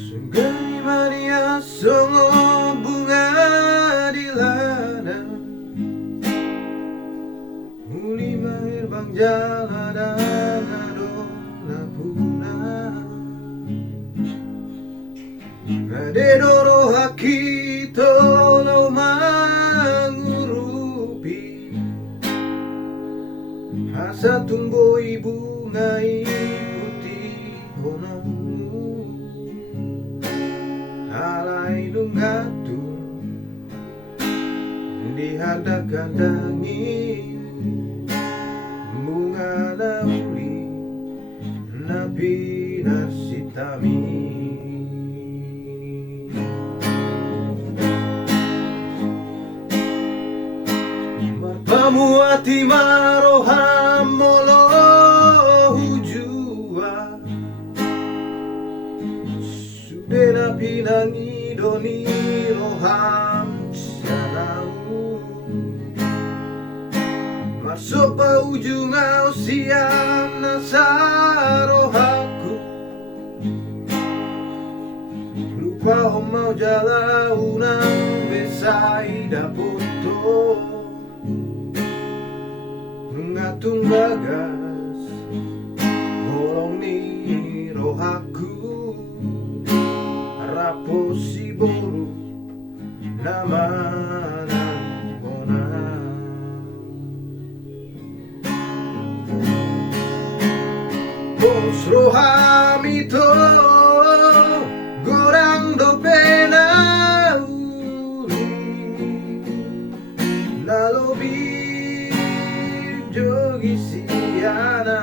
Sungai mania songo bunga di ladang, uli mahir bang jalanan adona puna, ngade doro haki tolo mangurupi, asa tumboi bungai putih honamu, alai nungatung di hadak-hadangi bunga nauli nabi nasitami. Marpamu ati maroham molo hujua, sudena pinangi doni roham sianau, marsopa ujung siam nasarohaku, lupa mau jalaunang besai dapoto, ngatung bagas bolong ni rohaku, raposi boru nama nangona, bos rohamito gorang dopena uri nalobi jogi siana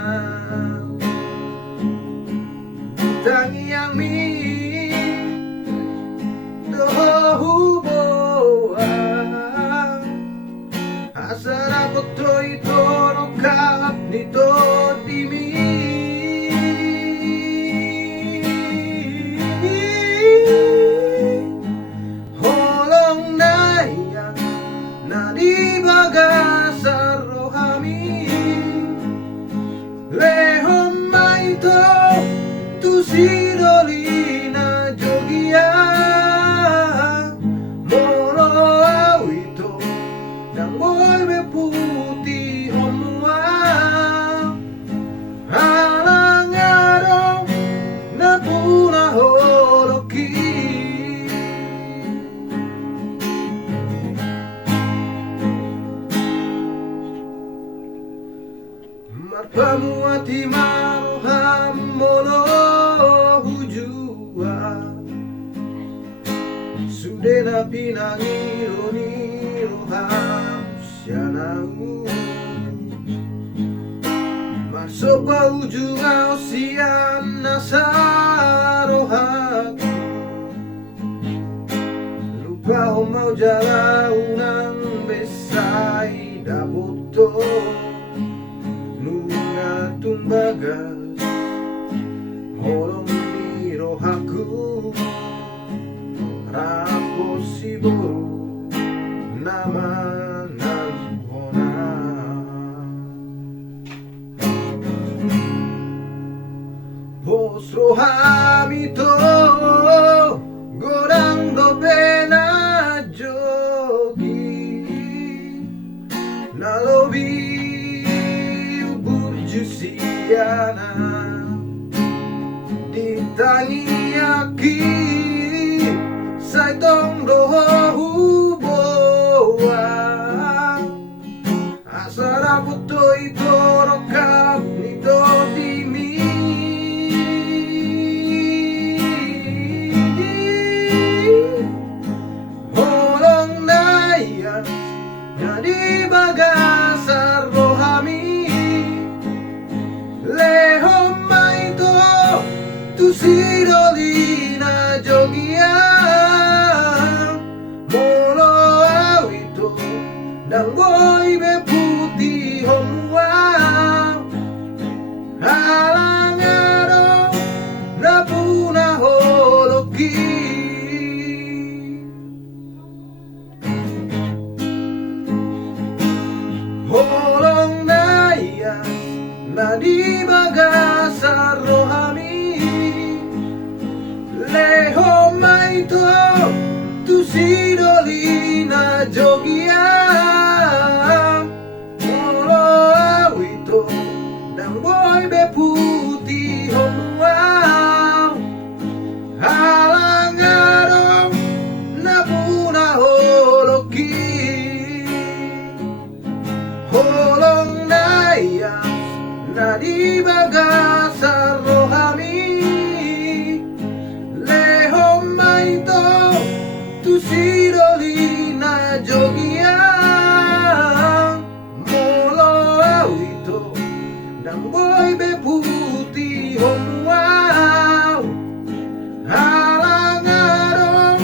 tangi yang mi dohu boa asara potoi toro kap ni to dimi holong naya nadi bagasar lehom maito tu sidolina jogia moro awito nang boy be puti homua halangaro na puna holoki marpamu ati maroham molo hujua, sudena pinangi roni roham sianau, marsopa ujung sian nasarohaku, lupa mau jalaunang besai dapoto, nungatung bagas holong ni rohaku, raposi boru nama nangona, bos rohamito godang dopena jogi nalobi Jusiana ditangi aki saitong dohu boa asara putoi toro kap ni to dimi holong naya jadi bagasar rohami lehom maito tu sidolina jogia molo awito nang boy be puti homua halangaro na puna holoki holong naya nadi bagasar rohami leh sidolina jogia moro awito nang boy be putih homuau halangarong na puna holoki holong nayas na di bagasar rohami lehom maito tu sidolina jogia molo awito nang boy be putih homuau halangarong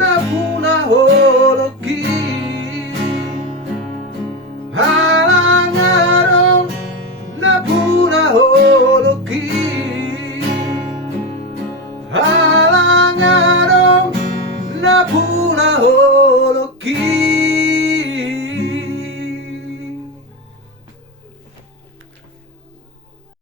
na puna holoki halangarong na puna holoki halangarong na puna